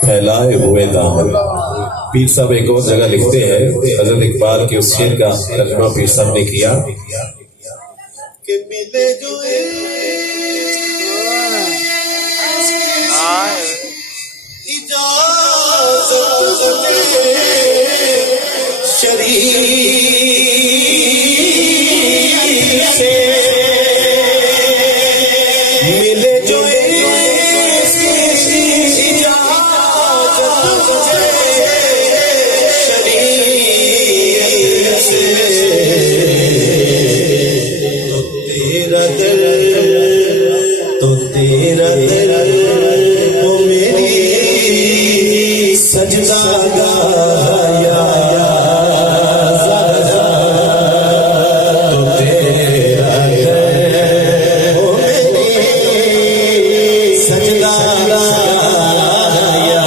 फैलाए हुए दामन। पीर साहब एक और जगह लिखते हैं, हजरत इकबाल के उस शेर का तर्जुमा पीर साहब ने किया कि मिले जो इजाज़त शरीफ से मिले जो तेरा दिल वो मेरी सजदा गाया तो तेरा दिल वो मेरी सजदा गाया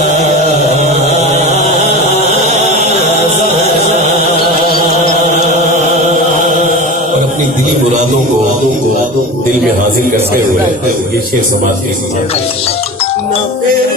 और अपनी दिली मुरादों को दिल में हासिल करते हुए ये शेर समाज की